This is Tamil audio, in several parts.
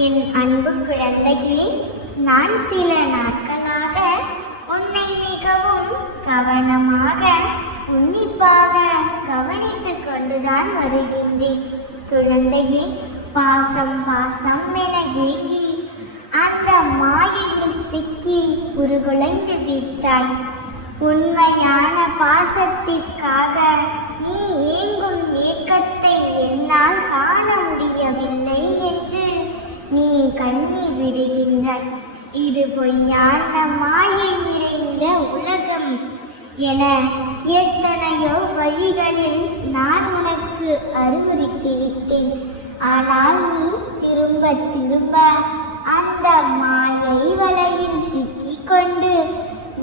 என் அன்பு குழந்தையே, நான் சில நாட்களாக உன்னை மிகவும் கவனமாக உன்னிப்பாக கவனித்துக் கொண்டுதான் வருகின்றேன். குழந்தையே, பாசம் பாசம் என ஏங்கி அந்த மாயையில் சிக்கி உருகுலைந்து விட்டாய். உண்மையான பாசத்திற்காக நீ ஏங்கும் ஏக்கத்தை என்னால் காண முடியவில்லை என்று நீ கண்ணீர் விடுகின்றாய். இது பொய்யான மாயை நிறைந்த உலகம் என எத்தனையோ வழிகளில் நான் உனக்கு அறிவுறுத்தி விட்டேன். ஆனால் நீ திரும்ப திரும்ப அந்த மாயை வலையில் சிக்கிக்கொண்டு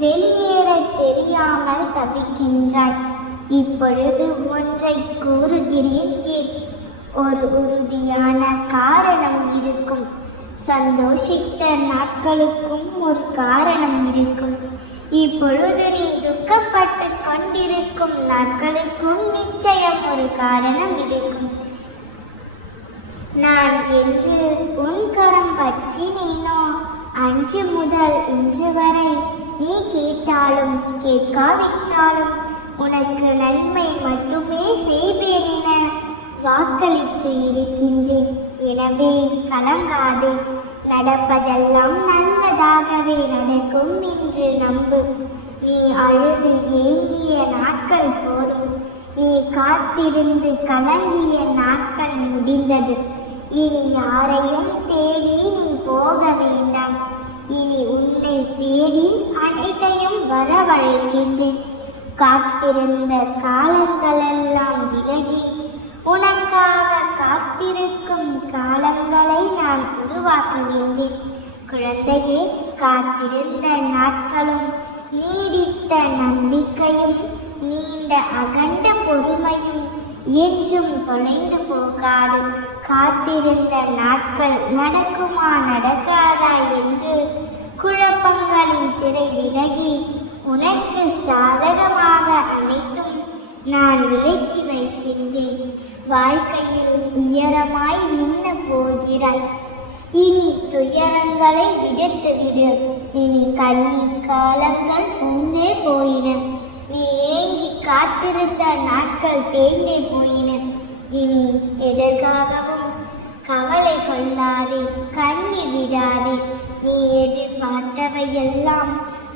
வெளியேற தெரியாமல் தவிக்கின்றாய். இப்பொழுது ஒன்றை கூறுகிறேன் கேள். ஒரு உறுதியான காரணம் இருக்கும். சந்தோஷித்த நாட்களுக்கும் ஒரு காரணம் இருக்கும். இப்பொழுது நீ துக்கப்பட்டு கொண்டிருக்கும் நாட்களுக்கும் நிச்சயம் ஒரு காரணம் இருக்கும். நான் என்று உன் கரம் பற்றினேனோ அன்று முதல் இன்று வரை நீ கேட்டாலும் கேட்காவிட்டாலும் உனக்கு நன்மை மட்டுமே செய்வேன் என வாக்களித்து இருக்கின்றேன். எனவே கலங்காதே. நடப்பதெல்லாம் நல்லதாகவே நடக்கும் என்று நம்பு. நீ அழுது ஏங்கிய நாட்கள் போதும். நீ காத்திருந்து கலங்கிய நாட்கள் முடிந்தது. இனி யாரையும் தேடி நீ போக வேண்டாம். இனி உன்னை தேடி அனைத்தையும் வரவழைக்கின்றேன். காத்திருந்த காலங்களெல்லாம் விலகி உனக்காக காத்திருக்கும் காலங்களை நான் உருவாக்குகின்றேன். குழந்தையே, காத்திருந்த நாட்களும் நீடித்த நம்பிக்கையும் நீண்ட அகண்ட பொறுமையும் என்றும் தொலைந்து போகாது. காத்திருந்த நாட்கள் நடக்குமா நடக்காதா என்று குழப்பங்களின் திரை விலகி உனக்கு சாதகமாக அனைத்தும் நான் விலக்கி வைக்கின்றேன். வாழ்க்கையில் உயரமாய் மின்ன போகிறாய். இனி துயரங்களை விடுத்துவிடு. இனி கண்ணீர் காலங்கள் முன்னே போயின. நீ ஏங்கி காத்திருந்த நாட்கள் தேய்ந்தே போயின. இனி எதற்காகவும் கவலை கொள்ளாதே, கண்ணீர் விடாதே. நீ எதிர்பார்த்தவையெல்லாம்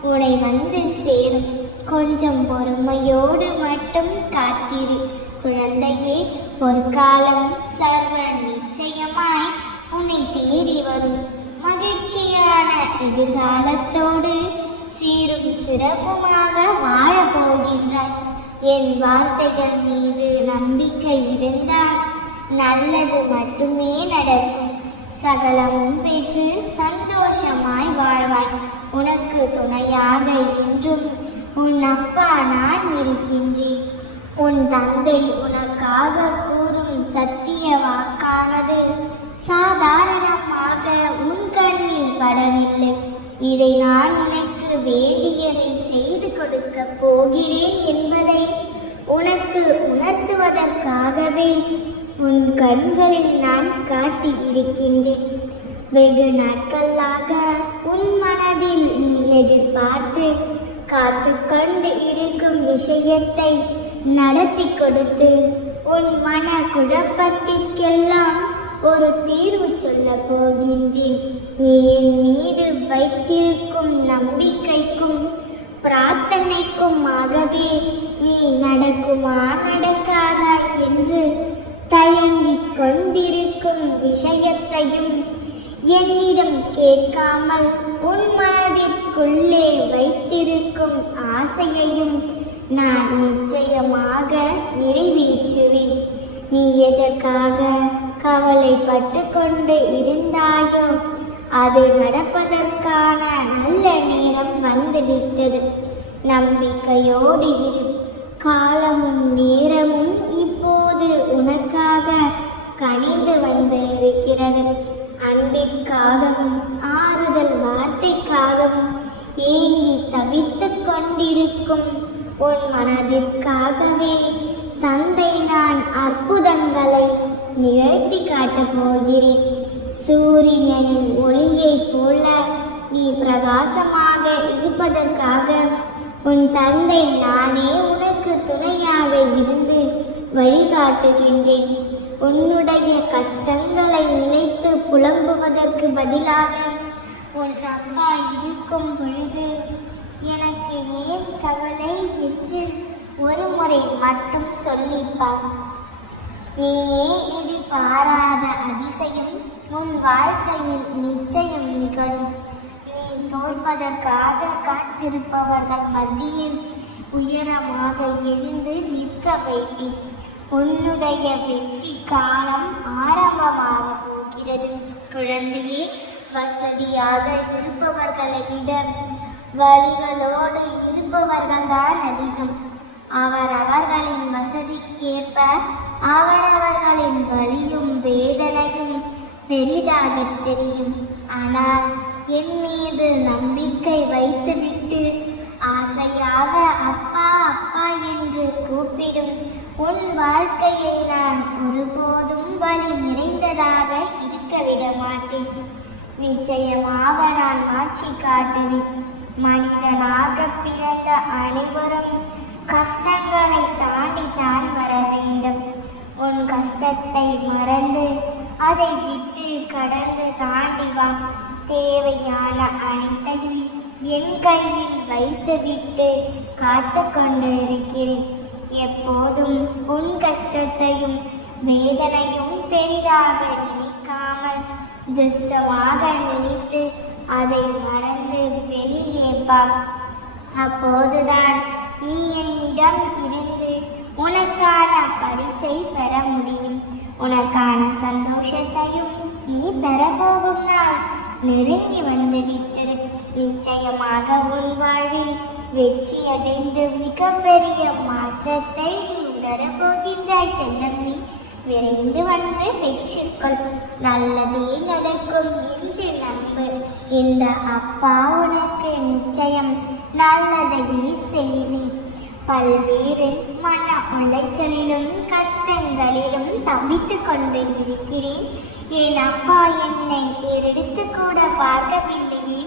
உன்னை வந்து சேரும். கொஞ்சம் பொறுமையோடு மட்டும் காத்திரு. குழந்தையே, பொற்காலம் சர்வ நிச்சயமாய் உன்னை தேடி வரும். மகிழ்ச்சியான எதிர்காலத்தோடு சீரும் சிறப்புமாக வாழப் போகின்றாய். என் வார்த்தைகள் மீது நம்பிக்கை இருந்தால் நல்லது மட்டுமே நடக்கும். சகலமும் பெற்று சந்தோஷமாய் வாழ்வாய். உனக்கு துணையாக என்றும் உன் அப்பா நான் இருக்கின்றேன். உன் தந்தை உனக்காக கூறும் சத்திய வாக்கானது சாதாரணமாக உன் கண்ணில் படவில்லை. இதை நான் உனக்கு வேண்டியதை செய்து கொடுக்க போகிறேன் என்பதை உனக்கு உணர்த்துவதற்காகவே உன் கண்களில் நான் காட்டி இருக்கின்றேன். வெகு நாட்களாக உன் மனதில் நீ எதிர்பார்த்து காத்து கொண்டு இருக்கும் விஷயத்தை நடத்தி கொடுத்து உன் மன குழப்பத்திற்கெல்லாம் ஒரு தீர்வு சொல்ல போகின்றேன். நீ என் மீது வைத்திருக்கும் நம்பிக்கைக்கும் பிரார்த்தனைக்குமாகவே நீ நடக்குமா நடக்காதா என்று தயங்கிக் கொண்டிருக்கும் விஷயத்தையும் என்னிடம் கேட்காமல் உன் மனதிற்குள்ளே வைத்திருக்கும் ஆசையையும் நான் நிச்சயமாக நிறைவேற்றுவேன். நீ எதற்காக கவலைப்பட்டு கொண்டு இருந்தாயோ அது நடப்பதற்கான நல்ல நேரம் வந்துவிட்டது. நம்பிக்கையோடு இரு. காலமும் நேரமும் இப்போது உனக்காக கனிந்து வந்து இருக்கிறது. அன்பிற்காகவும் ஆறுதல் வார்த்தைக்காகவும் ஏங்கி தவித்துக் கொண்டிருக்கும் உன் மனதிற்காகவே தந்தை நான் அற்புதங்களை நிகழ்த்தி காட்டப் போகிறேன். சூரியனின் ஒளியைப் போல நீ பிரகாசமாக இருப்பதற்காக உன் தந்தை நானே உனக்கு துணையாக இருந்து வழிகாட்டுகின்றேன். உன்னுடைய கஷ்டங்களை நினைத்து புலம்புவதற்கு பதிலாக உன் அப்பா இருக்கும் பொழுது எனக்கு ஏன் கவலை என்று ஒரு முறை மட்டும் சொல்லிப்பார். நீயே எதிர்பாராத அதிசயம் உன் வாழ்க்கையில் நிச்சயம் நிகழும். நீ தோற்பதற்காக காத்திருப்பவர்கள் மத்தியில் உயரமாக எழுந்து நிற்க வைப்பேன். உன்னுடைய வெற்றி காலம் ஆரம்பமாக போகிறது. குழந்தையே, வசதியாக இருப்பவர்களை விட வழிகளோடு இருப்பவர்கள்தான் அதிகம். அவரவர்களின் வசதிக்கேற்ப அவரவர்களின் வலியும் வேதனையும் பெரிதாக தெரியும். ஆனால் என் மீது நம்பிக்கை வைத்துவிட்டு ஆசையாக அப்பா அப்பா என்று கூப்பிடும் உன் வாழ்க்கையை நான் ஒருபோதும் வலி நிறைந்ததாக இருக்க விட மாட்டேன். நிச்சயமாக நான் மாற்றி காட்டுவேன். மனிதனாக பிறந்த அனைவரும் கஷ்டங்களை தாண்டித்தான் வர வேண்டும். உன் கஷ்டத்தை மறந்து அதை விட்டு கடந்து தாண்டி வா. தேவையான அனைத்தையும் என் கையில் வைத்துவிட்டு காத்து கொண்டு இருக்கிறேன். எப்போதும் உன் கஷ்டத்தையும் வேதனையும் பெரிதாக நினைக்காமல் துஷ்டமாக நினைத்து அதை மறந்து வெளியே வா. அப்போதுதான் நீ என்னிடம் இருந்து உனக்கான பரிசை பெற முடியும். உனக்கான சந்தோஷத்தையும் நீ பெறப்போகும் நாள் நெருங்கி வந்து விட்டது. நிச்சயமாக உன் வாழ்வில் வெற்றி அடைந்து மிகப்பெரிய மாற்றத்தை நீ உணரப்போகின்றாய் செல்லம்மி. விரைந்து வந்து வெற்றிக்கொள். நல்லதே நடக்கும் என்று நம்பு. இந்த அப்பா உனக்கு நிச்சயம் நல்லதையே செய்வேன். பல்வேறு மன உளைச்சலிலும் கஷ்டங்களிலும் தவித்து கொண்டு இருக்கிறேன். என் அப்பா என்னை தேரெடுத்து கூட பார்க்கவில்லையே.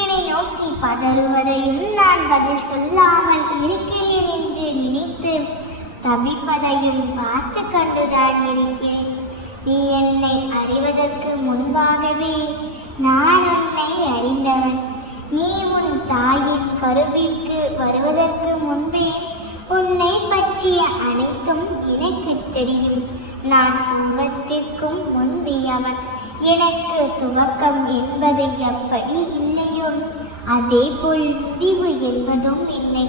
என்னை நோக்கி பதறுவதையும் நான் பதில் சொல்லாமல் இருக்கிறேன் என்று நினைத்து தவிப்பதையும் பார்த்து கொண்டுதான் இருக்கிறேன். நீ என்னை அறிவதற்கு முன்பாகவே நான் உன்னை அறிந்தவன். நீ உன் தாயின் கருவிற்கு வருவதற்கு முன்பே உன்னை பற்றிய அனைத்தும் எனக்கு தெரியும். நான் பூர்வத்திற்கும் முந்தியவன். எனக்கு துவக்கம் என்பது எப்படி இல்லையோ அதே போல் முடிவு என்பதும் இல்லை.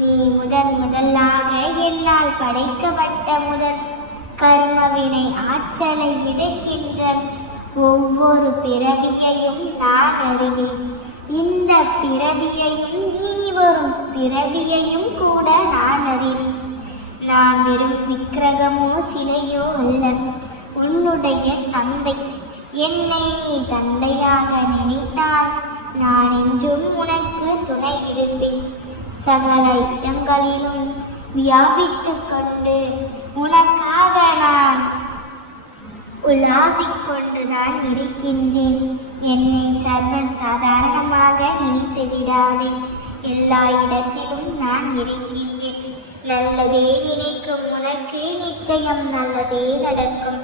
நீ முதலாக என்னால் படைக்கப்பட்ட முதல் கர்மவினை ஆற்றலை எடுக்கின்ற ஒவ்வொரு பிறவியையும் நான் அறிவேன். இந்த பிறவியையும் இனி வரும் பிறவியையும் கூட நான் அறிவேன். நான் வெறும் விக்கிரகமோ சிலையோ அல்ல, உன்னுடைய தந்தை. என்னை நீ தந்தையாக நினைத்தால் நான் என்றும் உனக்கு துணை இருப்பேன். சகல இடங்களிலும் வியாபித்து கொண்டு உனக்காக நான் உலாவிக் கொண்டுதான் இருக்கின்றேன். என்னை சர்வ சாதாரணமாக நினைத்து விடாதே. எல்லா இடத்திலும் நான் இருக்கின்றேன். நல்லதே நினைக்கும் உனக்கு நிச்சயம் நல்லதே நடக்கும்.